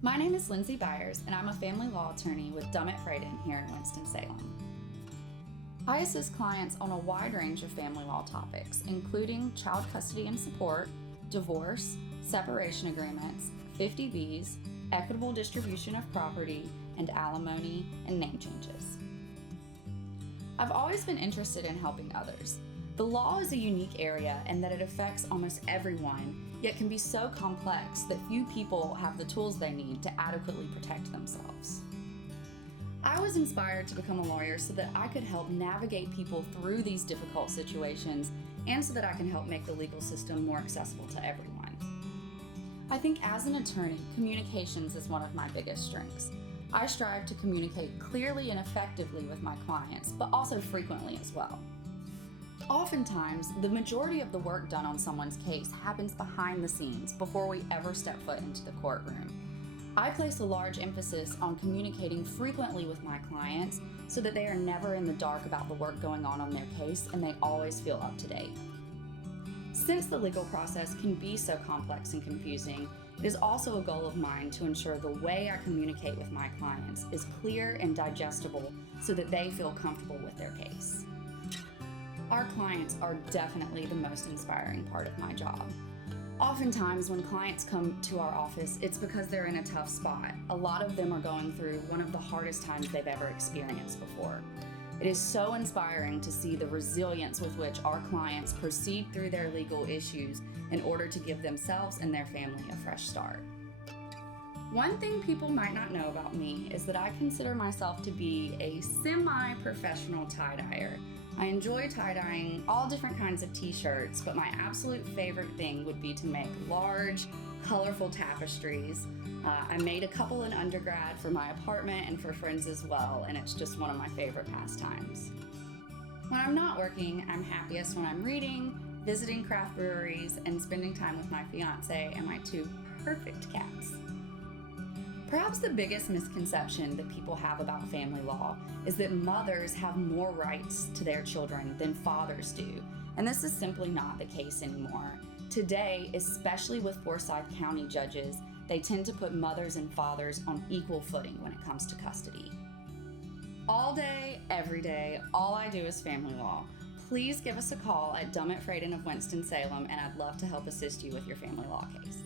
My name is Lindsay Byers, and I'm a family law attorney with Dummit Fradin here in Winston-Salem. I assist clients on a wide range of family law topics, including child custody and support, divorce, separation agreements, 50Bs, equitable distribution of property, and alimony and name changes. I've always been interested in helping others. The law is a unique area in that it affects almost everyone, yet can be so complex that few people have the tools they need to adequately protect themselves. I was inspired to become a lawyer so that I could help navigate people through these difficult situations and so that I can help make the legal system more accessible to everyone. I think as an attorney, communications is one of my biggest strengths. I strive to communicate clearly and effectively with my clients, but also frequently as well. Oftentimes, the majority of the work done on someone's case happens behind the scenes before we ever step foot into the courtroom. I place a large emphasis on communicating frequently with my clients so that they are never in the dark about the work going on their case and they always feel up to date. Since the legal process can be so complex and confusing, it is also a goal of mine to ensure the way I communicate with my clients is clear and digestible so that they feel comfortable with their case. Our clients are definitely the most inspiring part of my job. Oftentimes when clients come to our office, it's because they're in a tough spot. A lot of them are going through one of the hardest times they've ever experienced before. It is so inspiring to see the resilience with which our clients proceed through their legal issues in order to give themselves and their family a fresh start. One thing people might not know about me is that I consider myself to be a semi-professional tie-dyer. I enjoy tie-dyeing all different kinds of t-shirts, but my absolute favorite thing would be to make large, colorful tapestries. I made a couple in undergrad for my apartment and for friends as well, and it's just one of my favorite pastimes. When I'm not working, I'm happiest when I'm reading, visiting craft breweries, and spending time with my fiance and my two perfect cats. Perhaps the biggest misconception that people have about family law is that mothers have more rights to their children than fathers do, and this is simply not the case anymore. Today, especially with Forsyth County judges, they tend to put mothers and fathers on equal footing when it comes to custody. All day, every day, all I do is family law. Please give us a call at Dummit Fradin of Winston-Salem, and I'd love to help assist you with your family law case.